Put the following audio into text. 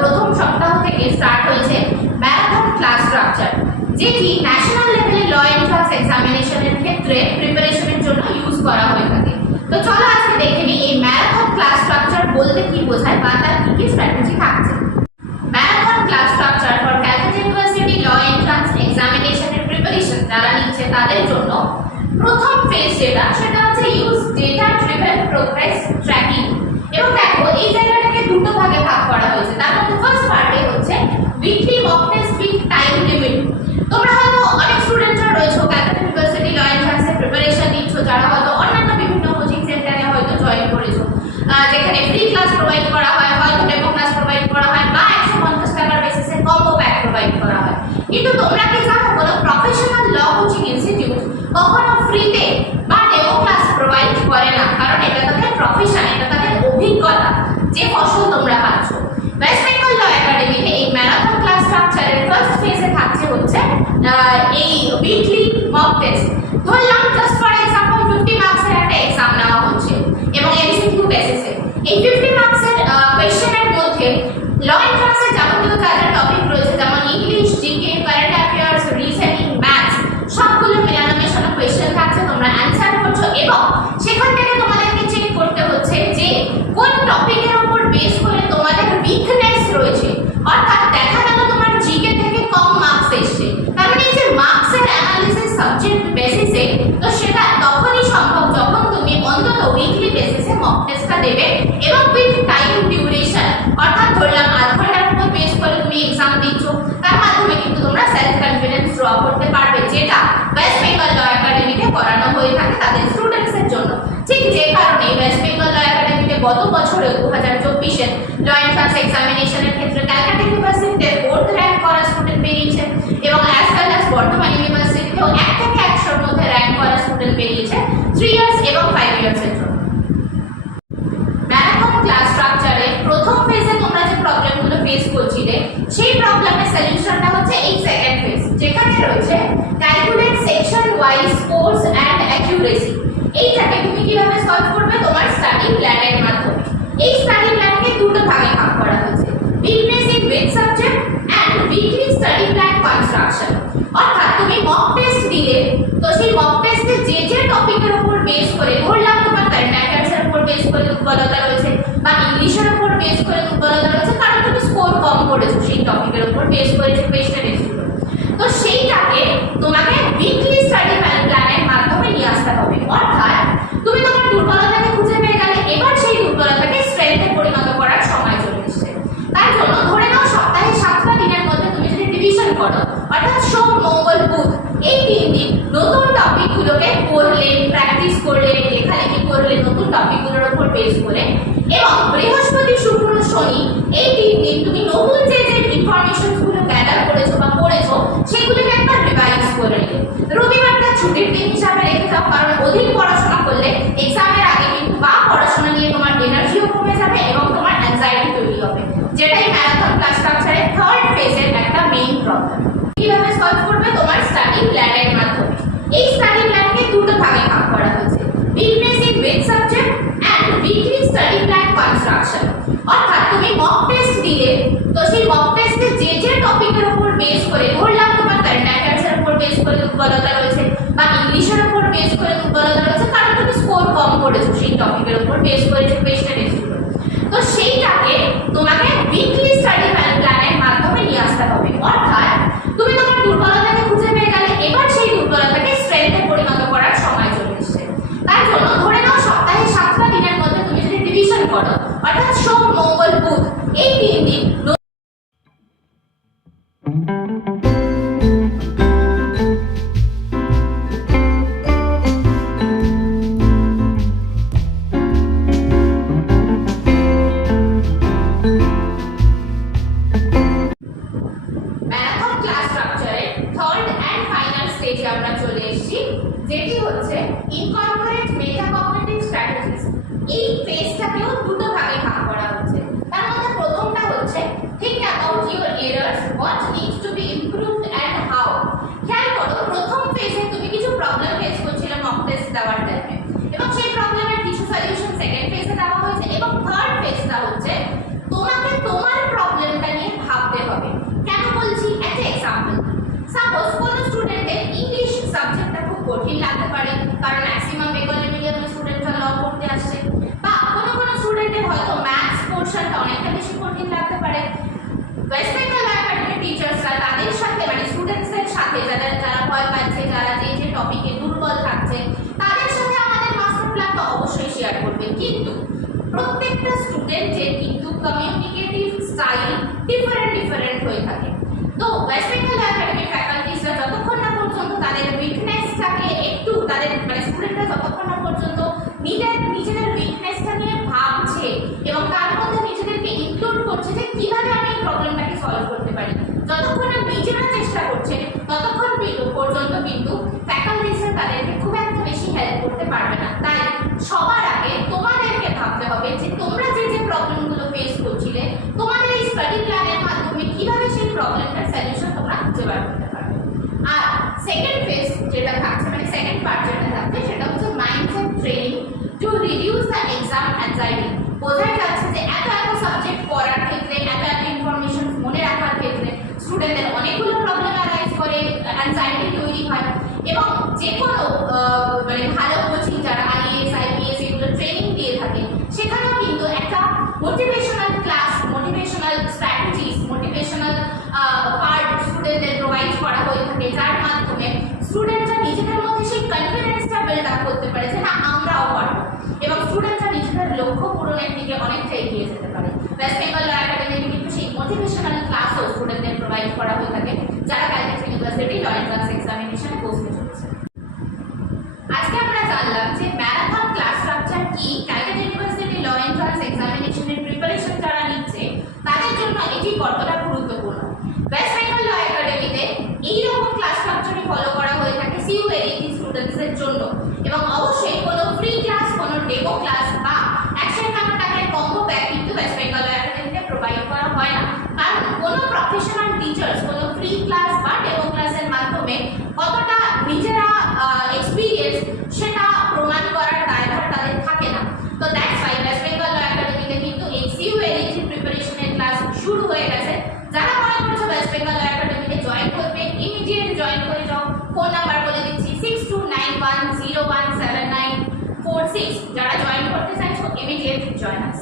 প্রথম সপ্তাহ থেকে স্টার্ট হয়েছে ম্যারাথন ক্লাস স্ট্রাকচার, যেটি ন্যাশনাল লেভেলে ল এন্ট্রান্স এক্সামিনেশনের ক্ষেত্রে প্রিপারেশনের জন্য ইউজ করা হয়ে থাকে। তো চলো আজকে দেখে নিই এই ম্যারাথন ক্লাস স্ট্রাকচার বলতে কি বোঝায় বা তার কি কি স্ট্র্যাটেজি থাকছে। Marathon class structure for Calcutta University law entrance এক্সামিনেশনের প্রিপারেশন যারা নিচ্ছে তাদের জন্য প্রথম ফেজ যেটা সেটা হচ্ছে use data driven progress tracking. এবং দেখো এই জায়গাটাকে দুটো ভাগে ভাগ করা হয়েছে। তার মধ্যে ফার্স্ট পার্টে হচ্ছে weekly mock test with time limit. তোমরা হয়তো অনেক স্টুডেন্টরা রয়েছে ক্যালকাটা ইউনিভার্সিটি ল এন্ট্রান্সের প্রিপারেশন নিচ্ছ, যারা হয়তো অন্যান্য বিভিন্ন কোচিং সেন্টারে হয়তো জয়েন করেছো, যেখানে ফ্রি ক্লাস প্রোভাইড করা হয়, হয়তো ডেমো ক্লাস প্রোভাইড করা হয় বা 150 টাকার বেসিসে কম্বো প্যাক প্রোভাইড করা হয়। কিন্তু তোমরা কি জানো কোনো প্রফেশনাল ল কোচিং ইনস্টিটিউট কখনো ফ্রিতে বা ডেমো ক্লাস প্রোভাইড করে না, কারণ এটা তাদের প্রফেশন, এটা তাদের অভিজ্ঞতা, যে ফসল তোমরা পাচ্ছ। ওয়েস্ট বেঙ্গল ল একাডেমিতে এই ম্যারাথন ক্লাস স্ট্রাকচারের ফার্স্ট ফেজে থাকছে হচ্ছে এই উইকলি মক টেস্ট। ধরলাম জাস্ট ফর এক্সাম্পল 50 মার্কসের একটা এক্সাম নেওয়া হচ্ছে এবং এমসিকিউ বেসিসে এই 50 মার্কসের কোশ্চেনের মধ্যে ল এন্ট্রান্সের যাবতীয় যা যা টপিক রয়েছে, যেমন English, GK, current affairs, reasoning, maths, সবগুলো মেলানো মেশানো কোশ্চেন থাকছে, তোমরা অ্যানসার করছো এবং সেখান থেকে তোমাদেরকে চেক করতে হচ্ছে যে কোন টপিকের উপর বেস করে তোমাদের উইকনেস রয়েছে। অর্থাৎ দেখা গেল তোমার জিকে থেকে কম মার্কস এসছে, তার মানে যে মার্কসের অ্যানালিসিস সাবজেক্ট বেসিসে, তো সেটা তখনই সম্ভব যখন তুমি অন্তত উইকলি বেসিসে মক টেস্টটা দেবে এবং উইথ টাইম ডিউরেশন। অর্থাৎ ধরলাম আধ ঘন্টার উপর বেস করে তুমি এক্সাম দিচ্ছ, তার মাধ্যমে কিন্তু তোমরা সেলফ কনফিডেন্স ড্র করতে পারবে, যেটা ওয়েস্ট বেঙ্গল ল একাডেমিতে করানো হয়ে থাকে তাদের স্টুডেন্টসের জন্য। ঠিক যে কারণে ওয়েস্ট বেঙ্গল ল একাডেমিতে গত বছরে 2024-এর ল এন্ট্রান্স এক্সামিনেশনের ক্ষেত্রে ক্যালকাটা ইউনিভার্সিটিতে 4th র্যাঙ্ক করা স্টুডেন্ট বেরিয়েছে এবং অ্যাজ ওয়েল অ্যাজ বর্ধমান ইউনিভার্সিটিতেও 1 থেকে 100-র মধ্যে র্যাঙ্ক করা স্টুডেন্ট বেরিয়েছে 3 ইয়ার্স এবং 5 ইয়ার্সের জন্য। ম্যারাথন ক্লাস স্ট্রাকচারে প্রথম ফেজে তোমরা যে প্রবলেমগুলো ফেস করছিলে সেই প্রবলেমের সলিউশনটা হচ্ছে এই সেকেন্ড ফেজ, যেখানে রয়েছে calculate section wise scores and accuracy. এইটাকে তুমি কিভাবে সলভ করবে তোমার স্টাডি প্ল্যানের মাধ্যমে। এই স্টাডি প্ল্যানকে দুটো ভাগে ভাগ করা হয়েছে, weakness in which subject and weekly study plan construction. অর্থাৎ তুমি মক টেস্ট দিলে, তো সেই মক টেস্টে যে যে টপিকের উপর বেস করে, ধরলাম তোমার কারেন্ট অ্যাফেয়ার্সের উপর বেস করে দুর্বলতা রয়েছে বা ইংলিশের উপর বেস করে দুর্বলতা রয়েছে, কারণ তুমি স্কোর কম করেছো সেই টপিকের উপর বেস করে যে কোয়েশ্চেন এসেছিল, তো সেইটাকে তোমাকে উইকলি স্টাডি প্ল্যানের মাধ্যমে নিয়ে আসতে হবে। অর্থাৎ তুমি তোমার দুর্বলতাকে খুঁজে পেয়ে গেলে, এবার সেই দুর্বলতাকে স্ট্রেংথে পরিণত করার সময় চলে এসেছে। তার জন্য ধরে নাও সপ্তাহে 7টা দিনের মধ্যে তুমি যদি ডিভিশন করো, অর্থাৎ সোম, মঙ্গল, বুধ এই 3 দিন নতুন টপিকগুলোকে পড়লে, প্র্যাকটিস করলে, লেখালেখি করলে নতুন টপিকগুলোর উপর বেস করে, এবং বৃহস্পতি, শুক্র, শনি এই 3 দিন তুমি নতুন যে যে ইনফরমেশনগুলো গ্যাদার করেছো বা পড়েছো সেগুলোকে একবার রিভাইজ করে নিলে। রবিবারটা ছুটির দিন হিসাবে রেখে দাও, কারণ অধিক পড়াশোনা করলে এক্সামের আগে কিন্তু বা পড়াশোনা নিয়ে তোমার এনার্জিও কমে যাবে এবং তোমার অ্যাংজাইটি তৈরি হবে, যেটাই ম্যারাথন ক্লাস স্ট্রাকচারের থার্ড ফেজের একটা মেইন প্রবলেম। কিভাবে সলভ করবে তোমার স্টাডি প্ল্যানের মাধ্যমে। এই স্টাডি প্ল্যানকে দুটো ভাগে ভাগ করা হয়েছে, weakness in which subject and weekly study plan construction. অর্থাৎ তুমি মক টেস্ট দিলে, তো সেই মক টেস্টে যে যে টপিকের উপর বেস করে, ধরলাম তোমার কারেন্ট অ্যাফেয়ার্সের উপর বেস করে দুর্বলতা রয়েছে বা ইংলিশের উপর বেস করে দুর্বলতা রয়েছে, কারণ তুমি স্কোর কম করেছো সেই টপিকের উপর বেস করে যে কোয়েশ্চেন এসেছিল, তো সেইটাকে তোমাকে উইকলি স্টাডি প্ল্যানের মাধ্যমে নিয়ে আসতে হবে। অর্থাৎ তুমি তোমার দুর্বলতাকে খুঁজে পেয়ে গেলে, এবার সেই দুর্বলতাকে স্ট্রেংথে পরিণত করার সময় চলে এসেছে। তার জন্য ধরে নাও সপ্তাহে 7টা দিনের মধ্যে তুমি যদি ডিভিশন করো, অর্থাৎ সোম, মঙ্গল, বুধ এই 3 দিন আমরা চলে এসেছি, যেটি হচ্ছে ইনকর্পোরেট মেটাকগনিটিভ স্ট্র্যাটেজিস। এই ফেজটাকেও দুটো ভাগে ভাগ করা হচ্ছে। তার মধ্যে প্রথমটা হচ্ছে think about your errors, what needs to be improved and how। খেয়াল করো প্রথম ফেজে তুমি কিছু প্রবলেম ফেস করছিলে মক টেস্ট দেওয়ার টাইমে এবং সেই প্রবলেমের কিছু সলিউশন সেকেন্ড ফেজে দেওয়া হয়েছে এবং থার্ড ফেজটা হচ্ছে তোমাকে তোমার প্রবলেম তাদের সাথে মানে স্টুডেন্টসদের সাথে যারা যারা ভয় পাচ্ছে, যারা যে যে টপিকে দুর্বল থাকছে, তাদের সাথে আমাদের মাস্টার প্ল্যানটা অবশ্যই শেয়ার করবেন। কিন্তু প্রত্যেকটা স্টুডেন্টের কিন্তু কমিউনিকেটিভ স্টাইল ডিফারেন্ট হয়ে থাকে। তো ওয়েস্ট বেঙ্গল একাডেমি ফ্যাকাল্টিসরা যতক্ষণ না পর্যন্ত তাদের উইকনেসটাকে একটু তাদের মানে স্টুডেন্টরা যতক্ষণ না পর্যন্ত নিজেদের উইকনেসটা নিয়ে ভাবছে এবং তার মধ্যে নিজেদেরকে ইনক্লুড করছে যে কিভাবে আমি এই প্রবলেমটাকে সলভ করতে পারি, যতক্ষণ না নিজেরা চেষ্টা করছে ততক্ষণ পর্যন্ত কিন্তু ফ্যাকাল্টিসরা তাদেরকে খুব একটা বেশি হেল্প করতে পারবে না। তাই সবার আগে তোমাদেরকে ভাবতে হবে যে তোমরা যে যে প্রবলেমগুলো ফেস করছিলে তোমাদের এই স্টাডি প্ল্যানের মাধ্যমে কিভাবে সেই প্রবলেমটার সলিউশন তোমরা খুঁজে বার করতে পারবে। আর সেকেন্ড ফেজ যেটা থাকছে মানে সেকেন্ড পার্ট যেটা থাকছে সেটা হচ্ছে mindset training to reduce the exam anxiety. বোঝাই যাচ্ছে যে এত সাবজেক্ট পড়ার ক্ষেত্রে এত ইনফরমেশন মনে রাখার ক্ষেত্রে স্টুডেন্টদের অনেকগুলো প্রবলেম অ্যারাইজ করে, অ্যাংজাইটি তৈরি হয় এবং যে কোনো মানে ভালো কোচিং যারা আইএএস আইপিএস এগুলো ট্রেনিং দিয়ে থাকে সেখানেও কিন্তু একটা motivational class, motivational strategies, motivational part স্টুডেন্টদের প্রোভাইড করা হয়ে থাকে, যার মাধ্যমে স্টুডেন্টরা নিজেদের মধ্যে সেই কনফিডেন্সটা বিল্ড আপ করতে পারে যে না আমরাও পারবো এবং স্টুডেন্টরা নিজেদের লক্ষ্য পূরণের দিকে অনেকটা এগিয়ে যেতে পারে। ওয়েস্ট বেঙ্গল ল একাডেমিতে কিন্তু সেই মোটিভেশনাল ক্লাসও স্টুডেন্টদের প্রোভাইড করা হয়ে থাকে যারা ক্যালকাটা ইউনিভার্সিটি ল এন্ট্রান্স এক্সামিনেশনে বসতে চলেছে। আজকে আমরা জানলাম যে ম্যারাথন ক্লাস স্ট্রাকচার কি, ক্যালকাটা ইউনিভার্সিটি ল এন্ট্রান্স এক্সামিনেশনের প্রিপারেশন যারা নিচ্ছে তাদের জন্য এটি কতটা গুরুত্বপূর্ণ। ওয়েস্ট বেঙ্গল ল একাডেমিতে এইরকম ক্লাস স্ট্রাকচারই ফলো করা হয়ে থাকে সিইউএলইটি স্টুডেন্টসদের জন্য এবং অবশ্যই কোনো ফ্রি ক্লাস, কোনো ডেমো ক্লাস বা 151 টাকার কম্বো প্যাক কিন্তু ওয়েস্ট বেঙ্গল ল একাডেমিতে প্রোভাইড করা হয় না, কারণ কোনো প্রফেশনাল টিচার্স কোনো ফ্রি ক্লাস বা ডেমো ক্লাসের মাধ্যমে কতটা নিজেরা এক্সপিরিয়েন্স সেটা প্রমাণ করার দায়ভার তাদের থাকে না। তো দ্যাটস ওয়াই ওয়েস্ট বেঙ্গল ল একাডেমিতে কিন্তু এই সিইউএলইটি প্রিপারেশনের ক্লাস শুরু হয়ে গেছে। যারা মনে করছে ওয়েস্ট বেঙ্গল ল একাডেমিতে জয়েন করবে ইমিডিয়েট জয়েন করে যাও। ফোন নাম্বার বলে দিচ্ছি 6291017946। যারা জয়েন করতে চাইছো ইমিডিয়েট জয়েন আস।